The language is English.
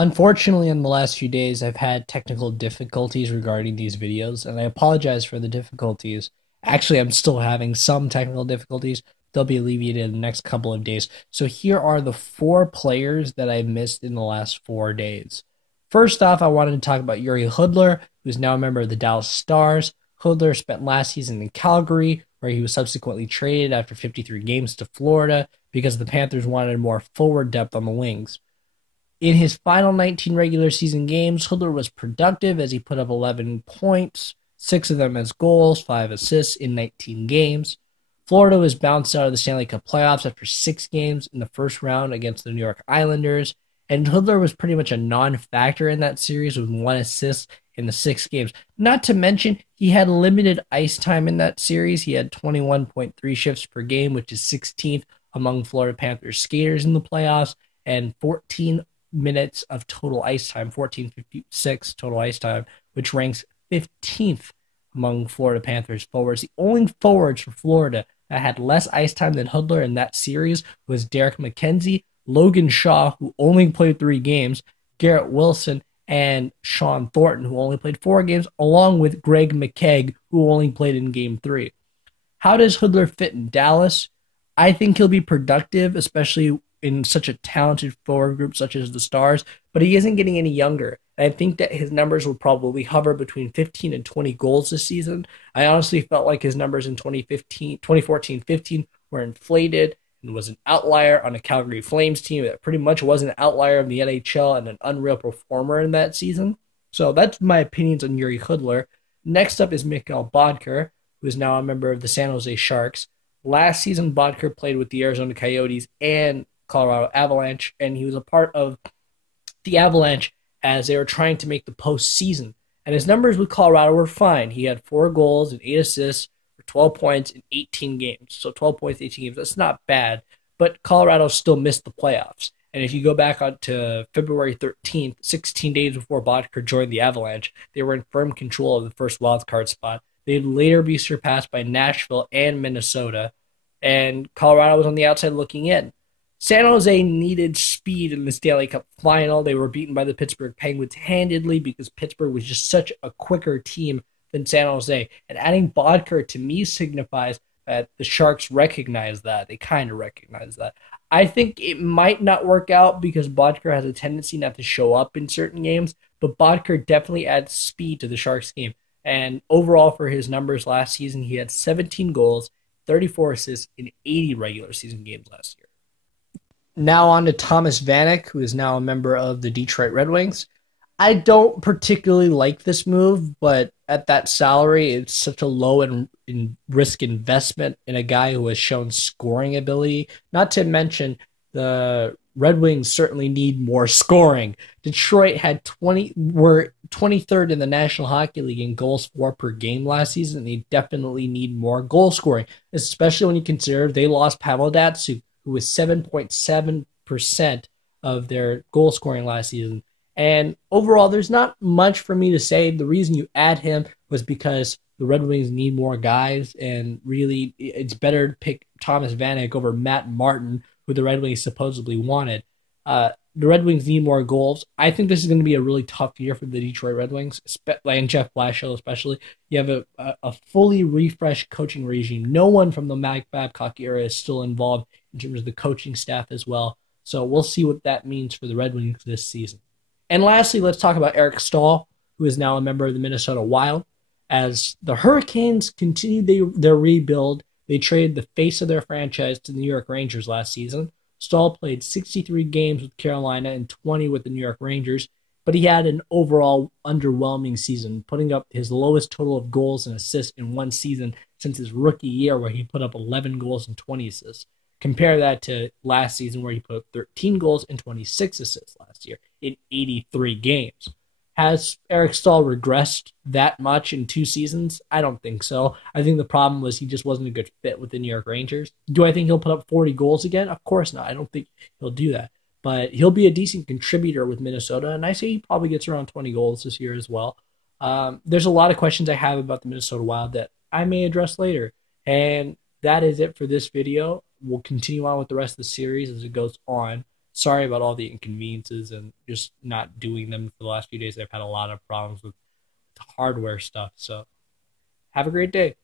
Unfortunately, in the last few days, I've had technical difficulties regarding these videos, and I apologize for the difficulties. Actually, I'm still having some technical difficulties. They'll be alleviated in the next couple of days. So here are the four players that I missed in the last 4 days. First off, I wanted to talk about Jiri Hudler, who's now a member of the Dallas Stars. Hudler spent last season in Calgary, where he was subsequently traded after 53 games to Florida because the Panthers wanted more forward depth on the wings. In his final 19 regular season games, Hudler was productive as he put up 11 points, 6 of them as goals, 5 assists in 19 games. Florida was bounced out of the Stanley Cup playoffs after 6 games in the first round against the New York Islanders, and Hudler was pretty much a non-factor in that series with 1 assist in the 6 games. Not to mention, he had limited ice time in that series. He had 21.3 shifts per game, which is 16th among Florida Panthers skaters in the playoffs, and 14 minutes of total ice time, 14:56 total ice time, which ranks 15th among Florida Panthers forwards. The only forwards for Florida that had less ice time than Hudler in that series was Derek McKenzie, Logan Shaw, who only played 3 games, Garrett Wilson, and Sean Thornton, who only played 4 games, along with Greg McKegg, who only played in Game 3. How does Hudler fit in Dallas? I think he'll be productive, especially in such a talented forward group such as the Stars, but he isn't getting any younger. I think that his numbers will probably hover between 15 and 20 goals this season. I honestly felt like his numbers in 2014-15 were inflated and was an outlier on a Calgary Flames team that pretty much was an outlier of the NHL and an unreal performer in that season. So that's my opinions on Jiri Hudler. Next up is Mikkel Boedker, who is now a member of the San Jose Sharks. Last season, Boedker played with the Arizona Coyotes and Colorado Avalanche, and he was a part of the Avalanche as they were trying to make the postseason. And his numbers with Colorado were fine. He had 4 goals and 8 assists for 12 points in 18 games. So 12 points, 18 games, that's not bad. But Colorado still missed the playoffs. And if you go back on to February 13th, 16 days before Boedker joined the Avalanche, they were in firm control of the first wildcard spot. They'd later be surpassed by Nashville and Minnesota, and Colorado was on the outside looking in. San Jose needed speed in the Stanley Cup final. They were beaten by the Pittsburgh Penguins handedly because Pittsburgh was just such a quicker team than San Jose. And adding Boedker to me signifies that the Sharks recognize that. They kind of recognize that. I think it might not work out because Boedker has a tendency not to show up in certain games, but Boedker definitely adds speed to the Sharks game. And overall for his numbers last season, he had 17 goals, 34 assists in 80 regular season games last year. Now on to Thomas Vanek, who is now a member of the Detroit Red Wings. I don't particularly like this move, but at that salary, it's such a low in risk investment in a guy who has shown scoring ability. Not to mention, the Red Wings certainly need more scoring. Detroit were 23rd in the National Hockey League in goals for per game last season, and they definitely need more goal scoring, especially when you consider they lost Pavel Datsyuk, who was 7.7% of their goal scoring last season. And overall, there's not much for me to say. The reason you add him was because the Red Wings need more guys, and really it's better to pick Thomas Vanek over Matt Martin, who the Red Wings supposedly wanted. The Red Wings need more goals. I think this is going to be a really tough year for the Detroit Red Wings, and Jeff Blashill especially. You have a fully refreshed coaching regime. No one from the Mike Babcock era is still involved in terms of the coaching staff as well. So we'll see what that means for the Red Wings this season. And lastly, let's talk about Eric Staal, who is now a member of the Minnesota Wild. As the Hurricanes continued their rebuild, they traded the face of their franchise to the New York Rangers last season. Staal played 63 games with Carolina and 20 with the New York Rangers, but he had an overall underwhelming season, putting up his lowest total of goals and assists in one season since his rookie year, where he put up 11 goals and 20 assists. Compare that to last season, where he put up 13 goals and 26 assists last year in 83 games. Has Eric Staal regressed that much in 2 seasons? I don't think so. I think the problem was he just wasn't a good fit with the New York Rangers. Do I think he'll put up 40 goals again? Of course not. I don't think he'll do that. But he'll be a decent contributor with Minnesota, and I say he probably gets around 20 goals this year as well. There's a lot of questions I have about the Minnesota Wild that I may address later. And that is it for this video. We'll continue on with the rest of the series as it goes on. sorry about all the inconveniences and just not doing them for the last few days. I've had a lot of problems with hardware stuff. So have a great day.